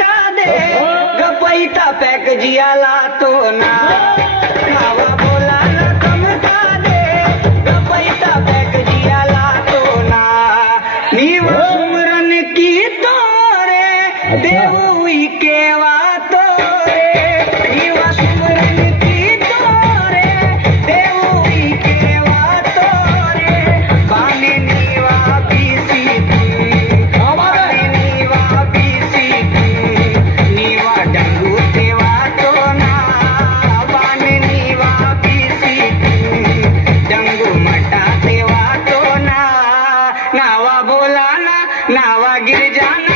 का दे गपैता पैक जियाला तो ना नावा बोला ना चमका दे गपैता पैक जियाला तो ना नीव सुमरन की तोरे देवुई केवा तोरे नीव सुमरन की तोरे देवुई केवा तोरे बाने नीवा बीसी बाने नीवा बीसी नीवा डंगू तेवा तो ना बाने नीवा बीसी डंगू मटा तेवा तो ना नावा बोला ना नावा गिर जाना